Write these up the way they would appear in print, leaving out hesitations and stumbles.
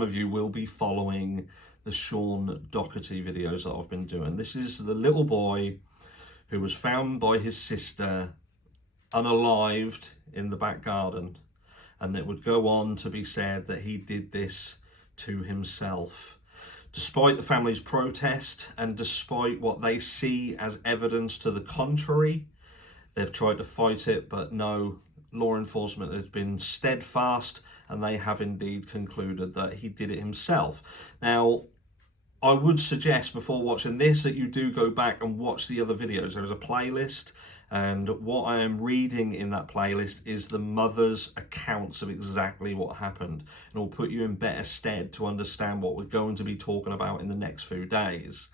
some of you will be following the Sean Daugherty videos that I've been doing. This is the little boy who was found by his sister unalived in the back garden, and it would go on to be said that he did this to himself. Despite the family's protest and despite what they see as evidence to the contrary, they've tried to fight it, but no, law enforcement has been steadfast and they have indeed concluded that he did it himself. Now, I would suggest before watching this that you do go back and watch the other videos. There is a playlist, and what I am reading in that playlist is the mother's accounts of exactly what happened, and it will put you in better stead to understand what we're going to be talking about in the next few days.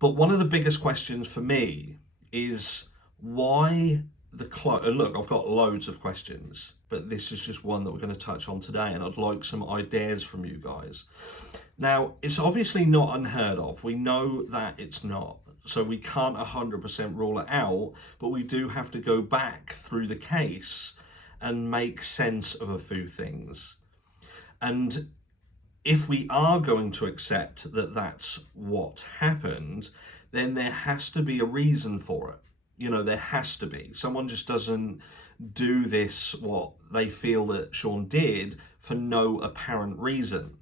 But one of the biggest questions for me is why the clothes. And look, I've got loads of questions, but this is just one that we're going to touch on today, and I'd like some ideas from you guys. Now, it's obviously not unheard of. We know that it's not. So we can't 100% rule it out, but we do have to go back through the case and make sense of a few things. And if we are going to accept that that's what happened, then there has to be a reason for it. You know, there has to be. Someone just doesn't do this, what they feel that Sean did, for no apparent reason.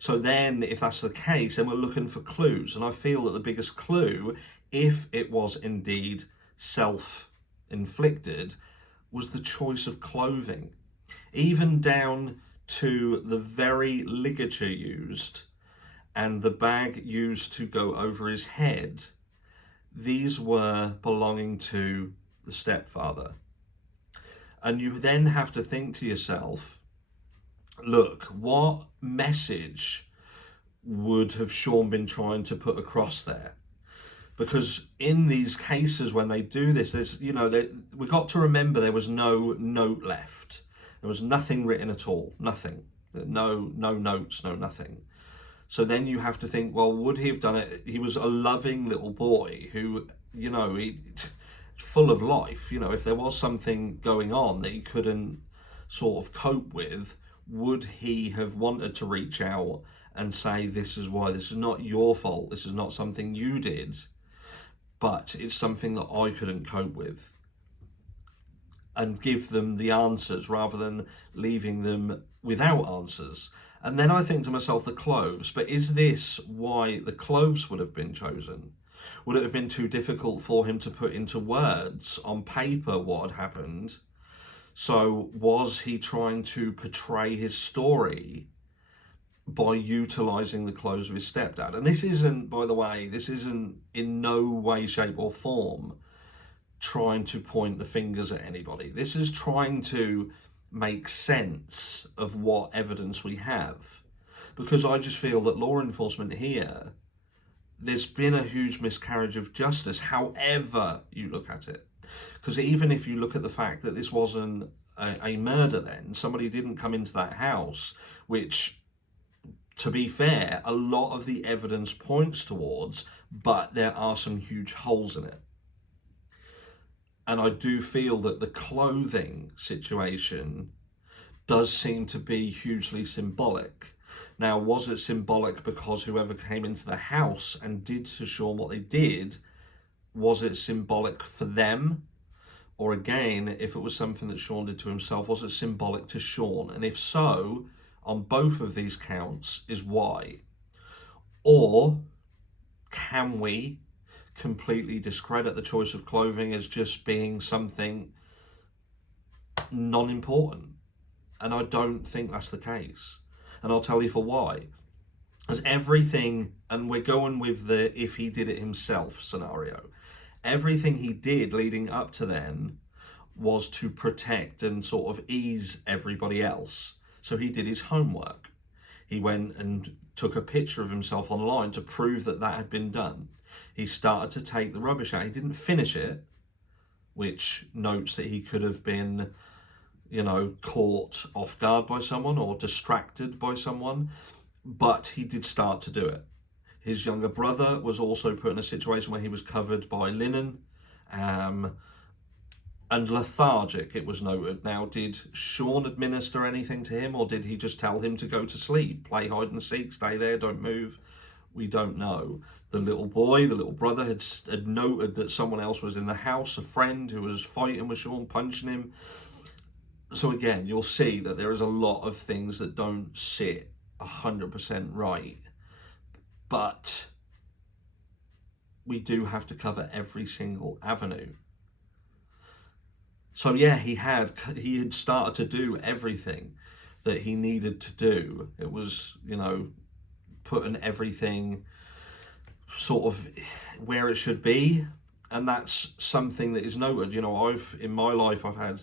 So then, if that's the case, then we're looking for clues. And I feel that the biggest clue, if it was indeed self-inflicted, was the choice of clothing. Even down to the very ligature used and the bag used to go over his head, these were belonging to the stepfather. And you then have to think to yourself, look, what message would have Sean been trying to put across there? Because in these cases, when they do this, there's, you know, we got to remember there was no note left. There was nothing written at all, nothing. No notes, no nothing. So then you have to think, well, would he have done it? He was a loving little boy who, you know, full of life. You know, if there was something going on that he couldn't sort of cope with, would he have wanted to reach out and say, this is why, this is not your fault, this is not something you did, but it's something that I couldn't cope with, and give them the answers rather than leaving them without answers? And then I think to myself, the clothes, but is this why the clothes would have been chosen? Would it have been too difficult for him to put into words on paper what had happened? So was he trying to portray his story by utilising the clothes of his stepdad? And this isn't, by the way, this isn't in no way, shape or form trying to point the fingers at anybody. This is trying to make sense of what evidence we have. Because I just feel that law enforcement here, there's been a huge miscarriage of justice, however you look at it. Because even if you look at the fact that this wasn't a murder, then somebody didn't come into that house, which, to be fair, a lot of the evidence points towards, but there are some huge holes in it. And I do feel that the clothing situation does seem to be hugely symbolic. Now, was it symbolic because whoever came into the house and did to Sean what they did, was it symbolic for them? Or again, if it was something that Sean did to himself, was it symbolic to Sean? And if so, on both of these counts, is why? Or can we completely discredit the choice of clothing as just being something non-important? And I don't think that's the case. And I'll tell you for why. Because everything, and we're going with the if he did it himself scenario, everything he did leading up to then was to protect and sort of ease everybody else. So he did his homework. He went and took a picture of himself online to prove that that had been done. He started to take the rubbish out. He didn't finish it, which notes that he could have been, you know, caught off guard by someone or distracted by someone, but he did start to do it. His younger brother was also put in a situation where he was covered by linen, and lethargic, it was noted. Now, did Sean administer anything to him, or did he just tell him to go to sleep, play hide and seek, stay there, don't move? We don't know. The little boy, the little brother, had noted that someone else was in the house, a friend who was fighting with Sean, punching him. So again, you'll see that there is a lot of things that don't sit 100% right. But we do have to cover every single avenue. So yeah, he had started to do everything that he needed to do. It was, you know, putting everything sort of where it should be, and that's something that is noted. You know, in my life I've had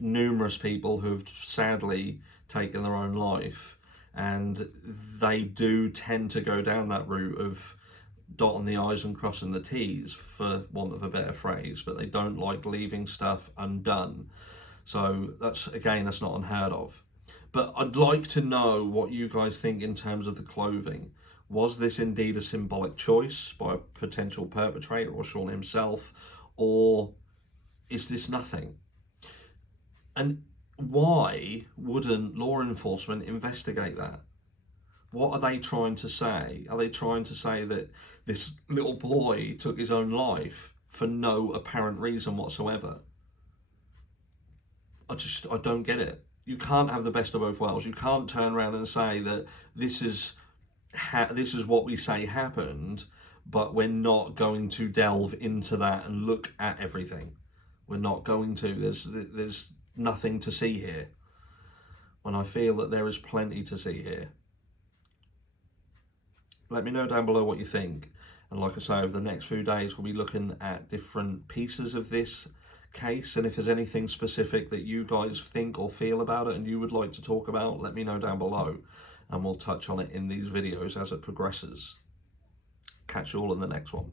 numerous people who have sadly taken their own life, and they do tend to go down that route of dotting the I's and crossing the T's, for want of a better phrase, but they don't like leaving stuff undone. So that's not unheard of. But I'd like to know what you guys think in terms of the clothing. Was this indeed a symbolic choice by a potential perpetrator or Sean himself, or is this nothing? And why wouldn't law enforcement investigate that? What are they trying to say? Are they trying to say that this little boy took his own life for no apparent reason whatsoever? I don't get it. You can't have the best of both worlds. You can't turn around and say that this is what we say happened, but we're not going to delve into that and look at everything. We're not going to. There's nothing to see here, when I feel that there is plenty to see here. Let me know down below what you think. And like I say, over the next few days, we'll be looking at different pieces of this case. And if there's anything specific that you guys think or feel about it and you would like to talk about, let me know down below. And we'll touch on it in these videos as it progresses. Catch you all in the next one.